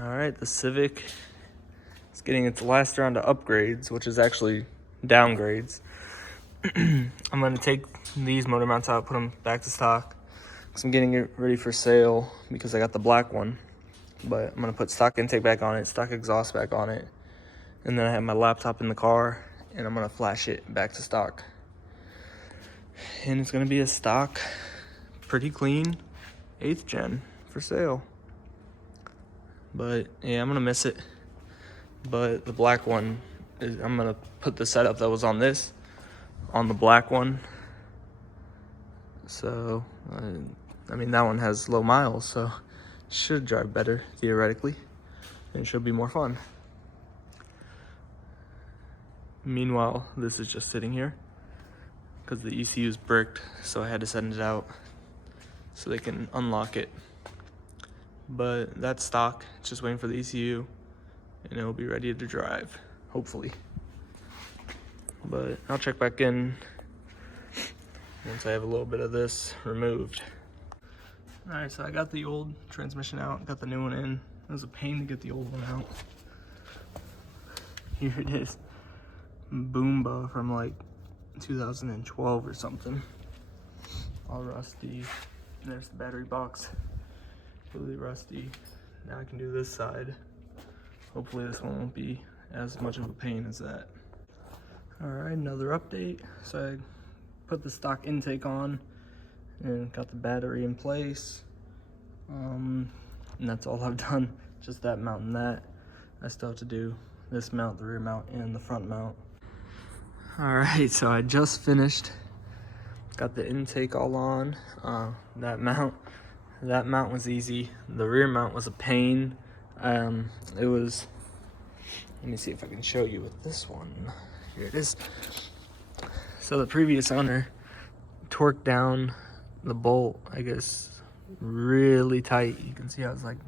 All right, the Civic is getting its last round of upgrades, which is actually downgrades. I'm gonna take these motor mounts out, put them back to stock, because I'm getting it ready for sale because I got the black one. But I'm gonna put stock intake back on it, stock exhaust back on it, and then I have my laptop in the car, and I'm gonna flash it back to stock. And it's gonna be a stock, pretty clean 8th gen for sale. But yeah, I'm gonna miss it. But the black one I'm gonna put the setup that was on this on the black one. So I mean, that one has low miles, so it should drive better theoretically, and it should be more fun. Meanwhile, this is just sitting here because the ECU is bricked, so I had to send it out so they can unlock it. But that's stock, it's just waiting for the ECU, and it'll be ready to drive, hopefully. But I'll check back in once I have a little bit of this removed. All right, so I got the old transmission out, got the new one in. It was a pain to get the old one out. Here it is, Boomba from like 2012 or something. All rusty. And there's the battery box, really rusty. Now I can do this side. Hopefully this one won't be as much of a pain as that. All right, another update. So I put the stock intake on and got the battery in place. And that's all I've done, just that mount and that. I still have to do this mount, the rear mount, and the front mount. All right, so I just finished. Got the intake all on. That mount was easy. The rear mount was a pain. It was, let me see if I can show you with this one. Here it is. So the previous owner torqued down the bolt, I guess, really tight. You can see how it's like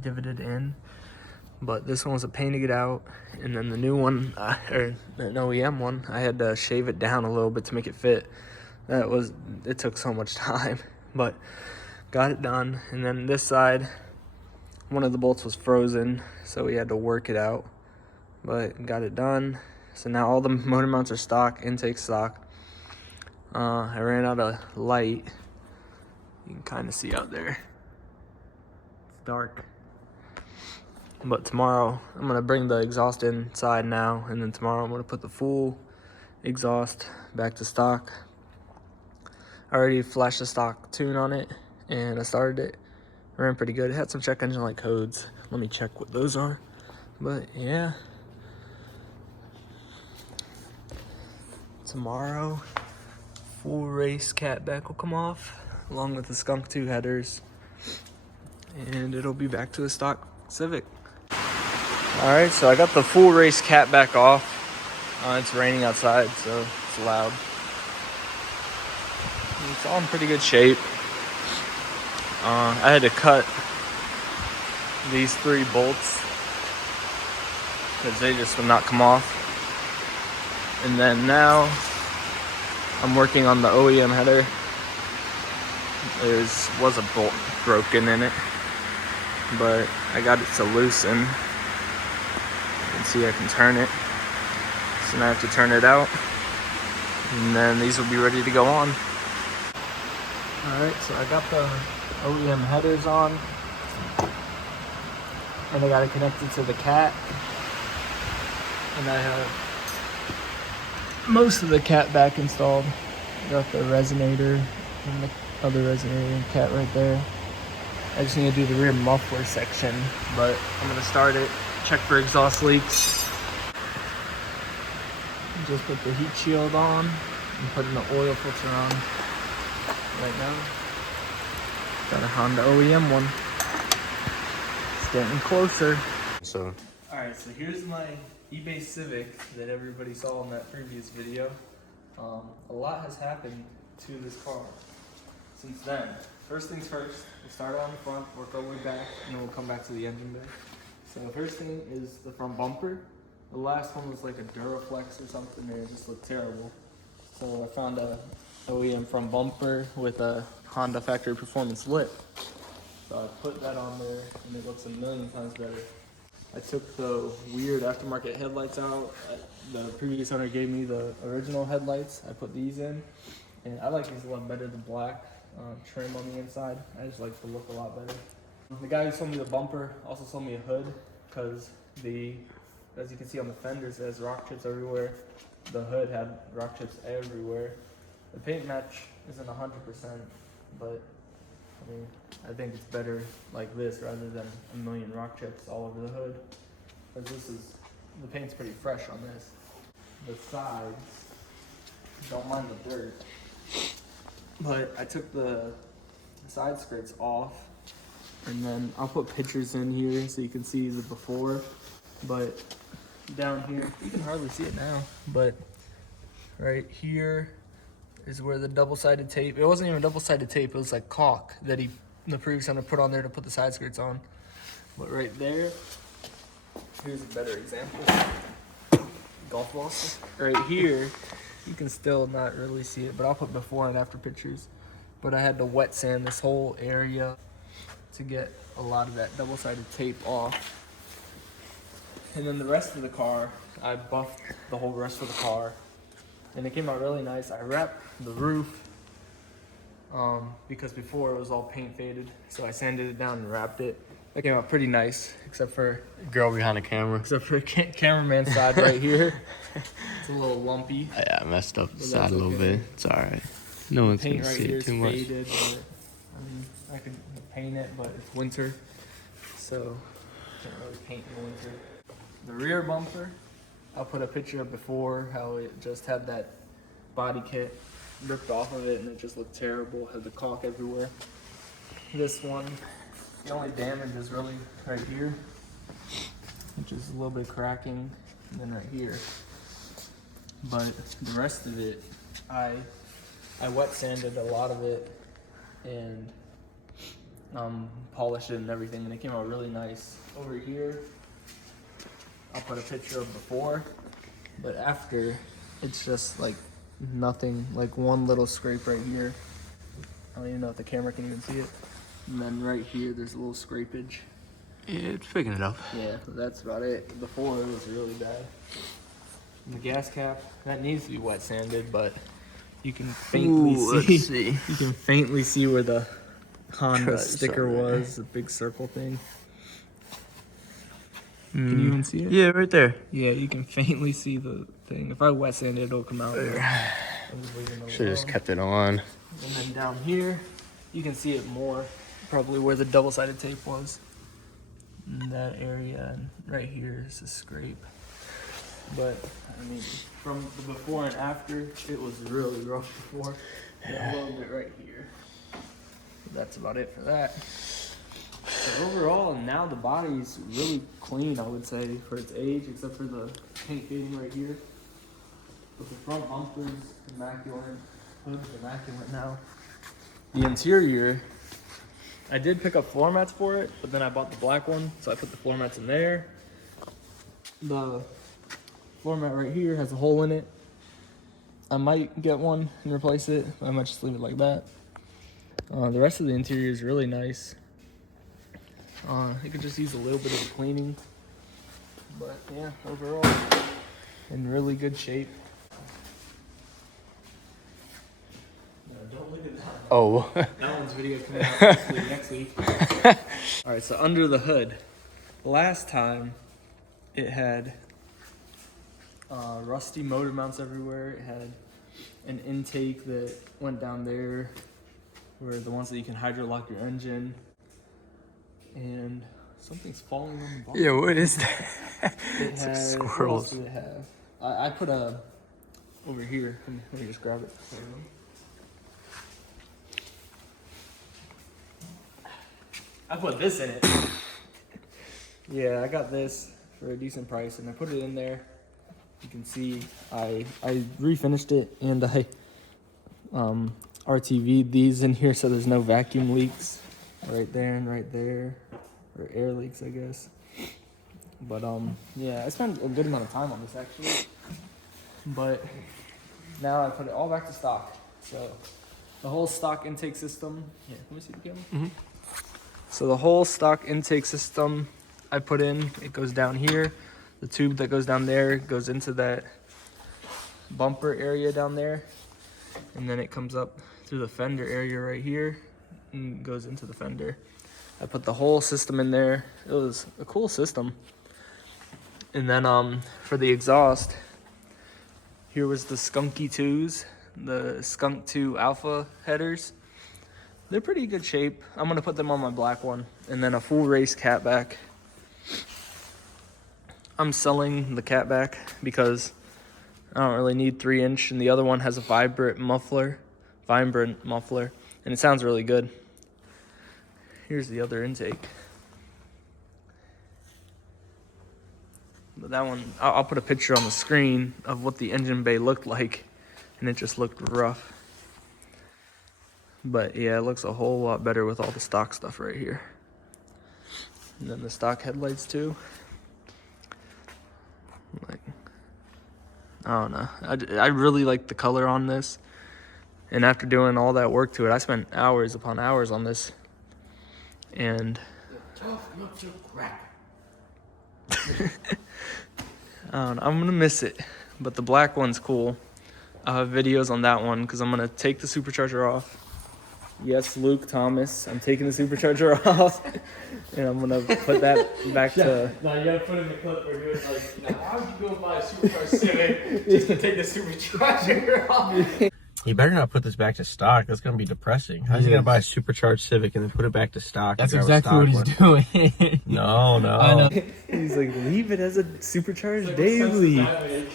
divoted in. But this one was a pain to get out. And then the new one, or an OEM one, I had to shave it down a little bit to make it fit. It took so much time, but got it done. And then this side, one of the bolts was frozen, so we had to work it out, but got it done. So now all the motor mounts are stock, intake stock. I ran out of light. You can kind of see out there. It's dark. But tomorrow, I'm gonna bring the exhaust inside now, and then tomorrow I'm gonna put the full exhaust back to stock. I already flashed the stock tune on it, and I started it. It ran pretty good. It had some check engine light codes. Let me check what those are. But yeah. Tomorrow, full race catback will come off, along with the Skunk 2 headers. And it'll be back to a stock Civic. Alright, so I got the full race catback off. It's raining outside, so it's loud. It's all in pretty good shape. I had to cut these 3 bolts because they just would not come off. And then now I'm working on the OEM header. There was a bolt broken in it, but I got it to loosen. You can see I can turn it. So now I have to turn it out, and then these will be ready to go on. Alright, so I got the OEM headers on, and I got it connected to the cat, and I have most of the cat back installed. Got the resonator and the other resonator and cat right there. I just need to do the rear muffler section, but I'm gonna start it, check for exhaust leaks. Just put the heat shield on and putting the oil filter on right now. Got a Honda OEM one. It's getting closer. Alright, so here's my eBay Civic that everybody saw in that previous video. A lot has happened to this car since then. First things first, we'll start on the front, work our way back, and then we'll come back to the engine bay. So the first thing is the front bumper. The last one was like a Duraflex or something, and it just looked terrible. So I found a OEM front bumper with a Honda factory performance lip. So I put that on there and it looks a million times better. I took the weird aftermarket headlights out. The previous owner gave me the original headlights. I put these in, and I like these a lot better than black trim on the inside. I just like the look a lot better. The guy who sold me the bumper also sold me a hood, because as you can see on the fenders, it has rock chips everywhere. The hood had rock chips everywhere. The paint match isn't 100%, but I mean, I think it's better like this rather than a million rock chips all over the hood. Because the paint's pretty fresh on this. The sides, don't mind the dirt. But I took the side skirts off, and then I'll put pictures in here so you can see the before. But down here, you can hardly see it now, but right here is where the double-sided tape, it wasn't even double-sided tape, it was like caulk that the previous owner put on there to put the side skirts on. But right there, here's a better example. Golf balls. Right here, you can still not really see it, but I'll put before and after pictures. But I had to wet sand this whole area to get a lot of that double-sided tape off. And then the rest of the car, I buffed the whole rest of the car, and it came out really nice. I wrapped the roof because before it was all paint faded, so I sanded it down and wrapped it. It came out pretty nice, except for girl behind the camera. Except for cameraman side right here. It's a little lumpy. Yeah, I messed up the side a little bit. It's all right. No one's gonna see it too much. Faded, but, I mean, I could paint it, but it's winter, so can't really paint in the winter. The rear bumper, I'll put a picture of before, how it just had that body kit ripped off of it and it just looked terrible, had the caulk everywhere. This one, the only damage is really right here, which is a little bit cracking, and then right here. But the rest of it, I wet sanded a lot of it and polished it and everything, and it came out really nice. Over here, I'll put a picture of before, but after, it's just like nothing, like one little scrape right here. I don't even know if the camera can even see it. And then right here, there's a little scrapage. Yeah, it's picking it up. Yeah, that's about it. Before, it was really bad. And the gas cap, that needs to be wet sanded, but you can faintly see. You can faintly see where the Honda sticker was, the big circle thing. Can you even see it? Yeah, right there. Yeah, you can faintly see the thing. If I wet sand it, it'll come out. Should've just kept it on. And then down here, you can see it more, probably where the double-sided tape was. In that area, and right here is a scrape. But, I mean, from the before and after, it was really rough before. And a little bit right here. That's about it for that. So overall, now the body's really clean, I would say, for its age, except for the paint fading right here. But the front bumper's immaculate, hood's immaculate now. The interior, I did pick up floor mats for it, but then I bought the black one, so I put the floor mats in there. The floor mat right here has a hole in it. I might get one and replace it. I might just leave it like that. The rest of the interior is really nice. It could just use a little bit of cleaning, but yeah, overall, in really good shape. No, don't look at that. Oh. That one's video coming out next week. All right, so under the hood, last time it had rusty motor mounts everywhere. It had an intake that went down there, where the ones that you can hydro-lock your engine. And something's falling on the bottom. Yeah, what is that? It has squirrels. What else did it have? I put a over here. Let me just grab it. I put this in it. Yeah, I got this for a decent price, and I put it in there. You can see I refinished it, and I RTV'd these in here so there's no vacuum leaks. Right there and right there, or air leaks, I guess. But yeah, I spent a good amount of time on this actually. But now I put it all back to stock. So the whole stock intake system. Here, let me see the camera. So the whole stock intake system I put in, it goes down here. The tube that goes down there goes into that bumper area down there. And then it comes up through the fender area right here and goes into the fender. I put the whole system in there. It was a cool system. And then for the exhaust, here was the Skunky 2s, the Skunk 2 Alpha headers. They're pretty good shape. I'm gonna put them on my black one. And then a full race catback. I'm selling the catback because I don't really need 3-inch, and the other one has a vibrant muffler, and it sounds really good. Here's the other intake. But that one, I'll put a picture on the screen of what the engine bay looked like, and it just looked rough. But yeah, it looks a whole lot better with all the stock stuff right here. And then the stock headlights too. Like, I don't know. I really like the color on this. And after doing all that work to it, I spent hours upon hours on this. And I don't know, I'm gonna miss it. But the black one's cool. I'll have videos on that one because I'm gonna take the supercharger off. Yes, Luke Thomas, I'm taking the supercharger off. And I'm gonna put that back to. No, you gotta put in the clip where you're like, how would you go buy a supercar Civic just to take the supercharger off? You better not put this back to stock. That's gonna be depressing. How's he gonna buy a supercharged Civic and then put it back to stock? That's exactly what he's doing. No. I know. He's like, leave it as a supercharged daily.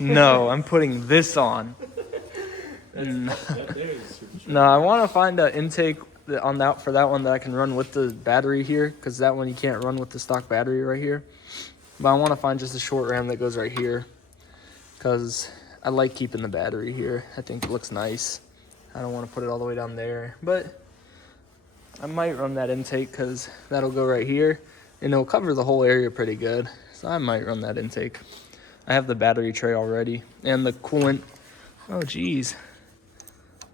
No, I'm putting this on. No, I want to find an intake on that for that one that I can run with the battery here, because that one you can't run with the stock battery right here. But I want to find just a short ram that goes right here, because I like keeping the battery here. I think it looks nice. I don't want to put it all the way down there, but I might run that intake because that'll go right here and it'll cover the whole area pretty good. So I might run that intake. I have the battery tray already and the coolant. Oh geez,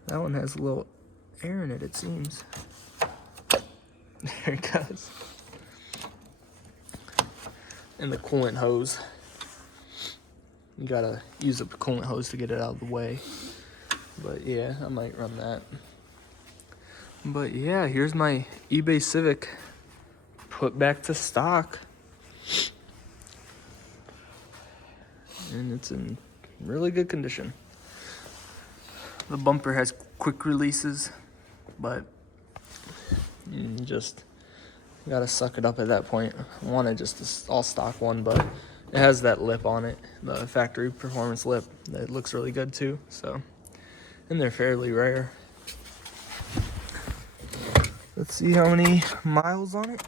that one has a little air in it, it seems. There it goes. And the coolant hose. You gotta use a coolant hose to get it out of the way. But yeah, I might run that. But yeah, here's my eBay Civic put back to stock. And it's in really good condition. The bumper has quick releases, but you just gotta suck it up at that point. I wanted just an all stock one, but it has that lip on it, the factory performance lip. That looks really good too, so. And they're fairly rare. Let's see how many miles on it.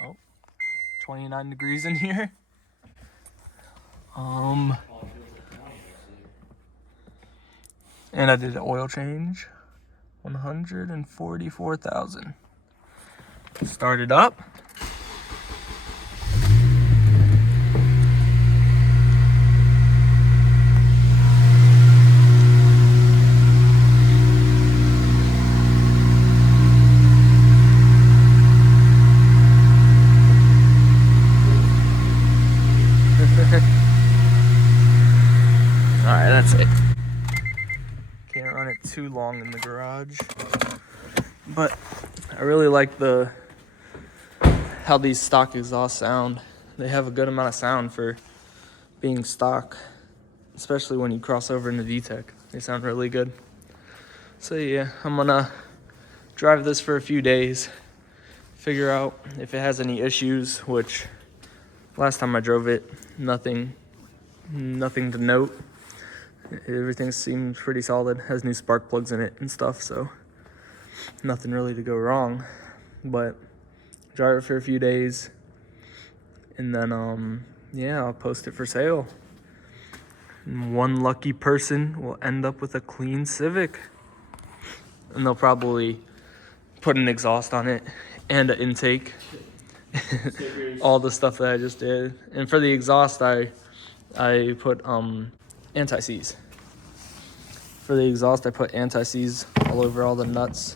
Oh, 29 degrees in here. And I did an oil change. 144,000. Start it up. Alright, that's it. Can't run it too long in the garage. But I really like how these stock exhausts sound. They have a good amount of sound for being stock, especially when you cross over into D-Tech. They sound really good. So yeah, I'm gonna drive this for a few days, figure out if it has any issues, which last time I drove it, nothing to note. Everything seems pretty solid, has new spark plugs in it and stuff, so nothing really to go wrong. But drive it for a few days, and then yeah, I'll post it for sale. And one lucky person will end up with a clean Civic, and they'll probably put an exhaust on it and an intake. All the stuff that I just did. And for the exhaust, I put anti-seize. For the exhaust, I put anti-seize all over all the nuts.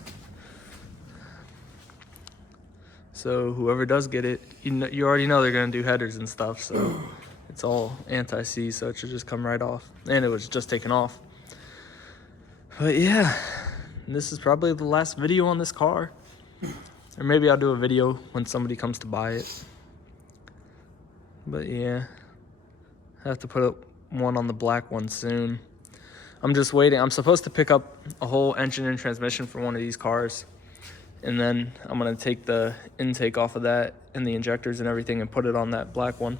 So whoever does get it, you already know they're gonna do headers and stuff, so it's all anti-seize, so it should just come right off. And it was just taken off. But yeah, this is probably the last video on this car. Or maybe I'll do a video when somebody comes to buy it. But yeah, I have to put up one on the black one soon. I'm just waiting. I'm supposed to pick up a whole engine and transmission for one of these cars. And then I'm gonna take the intake off of that and the injectors and everything and put it on that black one.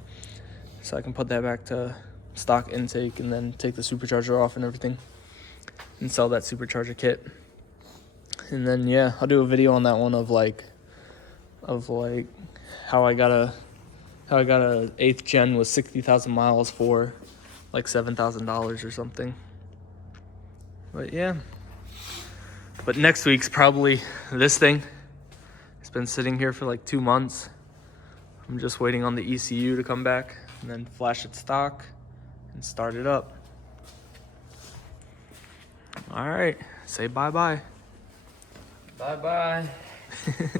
So I can put that back to stock intake and then take the supercharger off and everything and sell that supercharger kit. And then yeah, I'll do a video on that one of like how I got a 8th gen with 60,000 miles for like $7,000 or something. But yeah. But next week's probably this thing. It's been sitting here for like 2 months. I'm just waiting on the ECU to come back and then flash it stock and start it up. All right, say bye-bye. Bye-bye.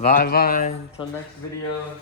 Bye-bye. Until next video.